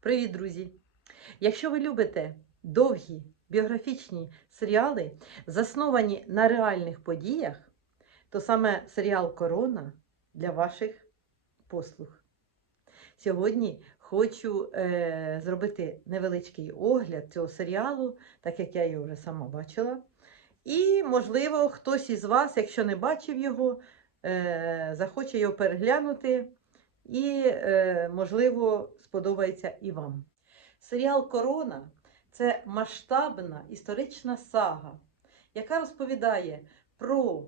Привіт, друзі! Якщо ви любите довгі біографічні серіали, засновані на реальних подіях, то саме серіал Корона для ваших послуг. Сьогодні хочу е, зробити невеличкий огляд цього серіалу, так як я його вже сама бачила. І, можливо, хтось із вас, якщо не бачив його, е, захоче його переглянути. І, е, можливо, сподобається і вам. Серіал Корона це масштабна історична сага, яка розповідає про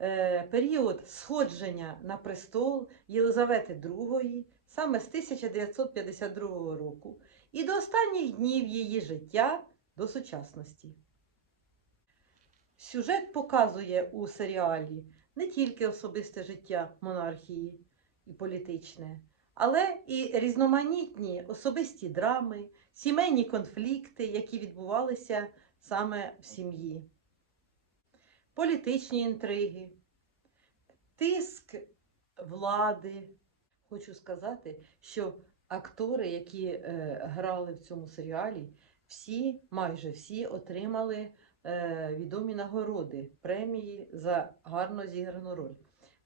е, період сходження на престол Єлизавети II саме з 1952 року і до останніх днів її життя до сучасності. Сюжет показує у серіалі не тільки особисте життя монархії і політичне, але і різноманітні особисті драми, сімейні конфлікти, які відбувалися саме в сім'ї, політичні інтриги, тиск влади. Хочу сказати, що актори, які е, грали в цьому серіалі, всі, майже всі отримали е, відомі нагороди, премії за гарно зіграну роль.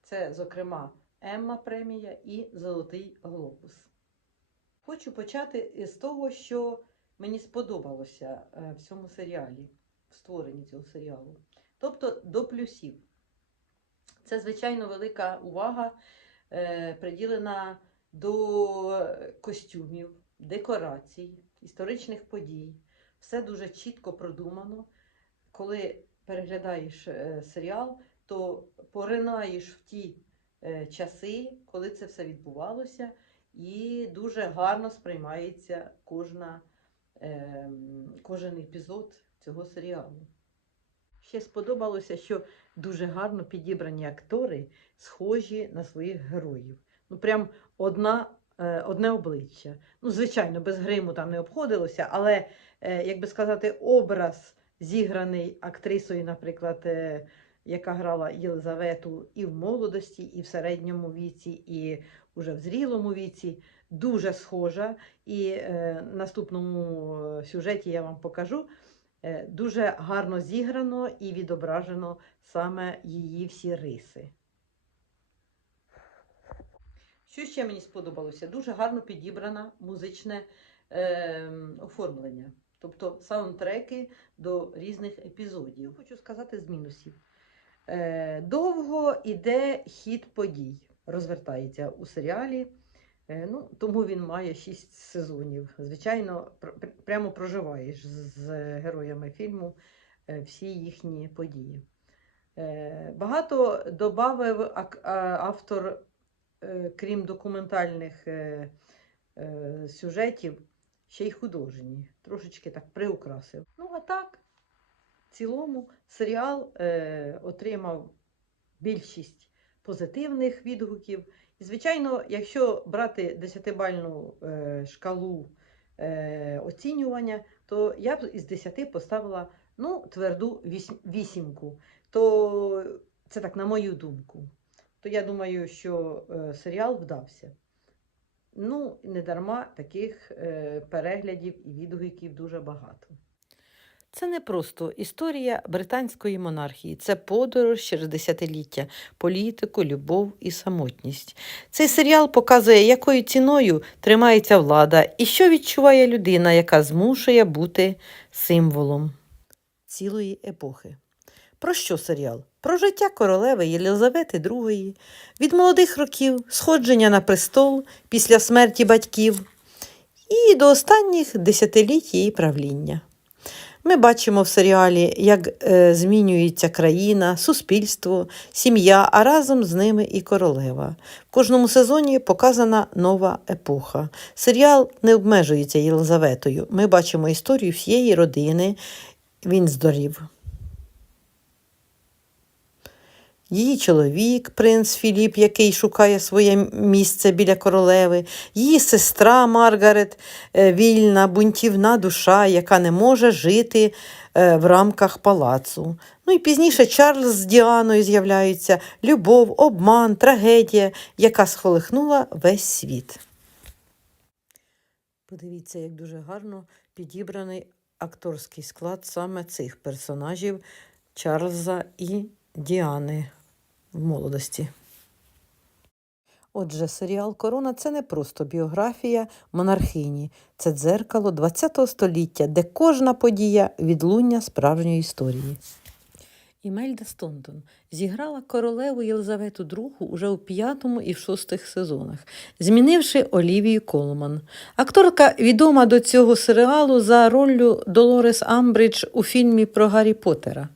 Це, зокрема, Емма премія і Золотий глобус. Хочу почати з того, що мені сподобалося е, в цьому серіалі, в створенні цього серіалу. Тобто до плюсів. Це, звичайно, велика увага е, приділена до костюмів, декорацій, історичних подій. Все дуже чітко продумано. Коли переглядаєш е, серіал, то поринаєш в ті часи, коли це все відбувалося, і дуже гарно сприймається кожна, е, кожен епізод цього серіалу. Ще сподобалося, що дуже гарно підібрані актори, схожі на своїх героїв. Ну, прям одна, е, одне обличчя. Ну, звичайно, без гриму там не обходилося, але, е, як би сказати, образ зіграний актрисою, наприклад, е, яка грала Єлизавету і в молодості, і в середньому віці, і вже в зрілому віці, дуже схожа. І е, в наступному е, сюжеті я вам покажу. Е, Дуже гарно зіграно і відображено саме її всі риси. Що ще мені сподобалося? Дуже гарно підібрано музичне е, оформлення, тобто саундтреки до різних епізодів. Хочу сказати з мінусів. Е, довго іде хід подій, розвертається у серіалі. Е, ну, тому він має 6 сезонів. Звичайно, пр- пр- прямо проживаєш з героями фільму е, всі їхні події. Багато додав автор, крім документальних сюжетів, ще й художні. Трошечки так приукрасив. Ну, а так, в цілому серіал е, отримав більшість позитивних відгуків. І, звичайно, якщо брати десятибальну е, шкалу е, оцінювання, то я б із 10 поставила ну, тверду вісімку. То це так, на мою думку. То я думаю, що е, серіал вдався. Ну, не дарма таких е, переглядів і відгуків дуже багато. Це не просто історія британської монархії, це подорож через десятиліття, політику, любов і самотність. Цей серіал показує, якою ціною тримається влада і що відчуває людина, яка змушує бути символом цілої епохи. Про що серіал? Про життя королеви Єлизавети II, від молодих років, сходження на престол після смерті батьків і до останніх десятиліть її правління. Ми бачимо в серіалі, як е, змінюється країна, суспільство, сім'я, а разом з ними і королева. В кожному сезоні показана нова епоха. Серіал не обмежується Єлизаветою. Ми бачимо історію всієї родини. Він здорів. Її чоловік, принц Філіп, який шукає своє місце біля королеви, її сестра Маргарет, е, вільна, бунтівна душа, яка не може жити е, в рамках палацу. Ну і пізніше Чарльз з Діаною з'являються любов, обман, трагедія, яка схолихнула весь світ. Подивіться, як дуже гарно підібраний акторський склад саме цих персонажів Чарльза і Діани в молодості. Отже, серіал Корона це не просто біографія монархині, це дзеркало ХХ століття, де кожна подія відлуння справжньої історії. Імельда Стонтон зіграла королеву Єлизавету II уже у п'ятому і в шостих сезонах, змінивши Олівію Колман. Акторка відома до цього серіалу за роллю Долорес Амбридж у фільмі про Гаррі Поттера.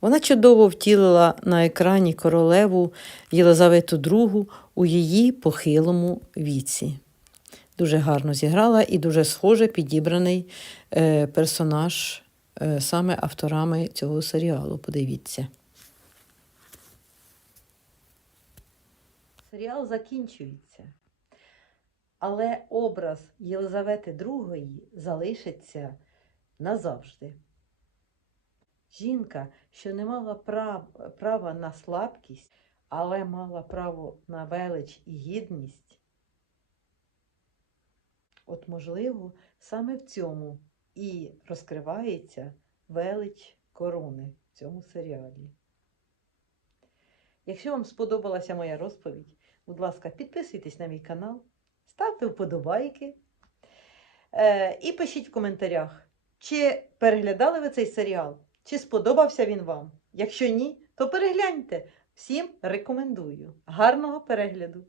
Вона чудово втілила на екрані королеву Єлизавету II у її похилому віці. Дуже гарно зіграла і дуже схоже підібраний е, персонаж е, саме авторами цього серіалу. Подивіться. Серіал закінчується, але образ Єлизавети II залишиться назавжди. Жінка, що не мала прав, права на слабкість, але мала право на велич і гідність. От, можливо, саме в цьому і розкривається велич корони в цьому серіалі. Якщо вам сподобалася моя розповідь, будь ласка, підписуйтесь на мій канал, ставте вподобайки е, і пишіть в коментарях, чи переглядали ви цей серіал, чи сподобався він вам. Якщо ні, то перегляньте. Всім рекомендую. Гарного перегляду!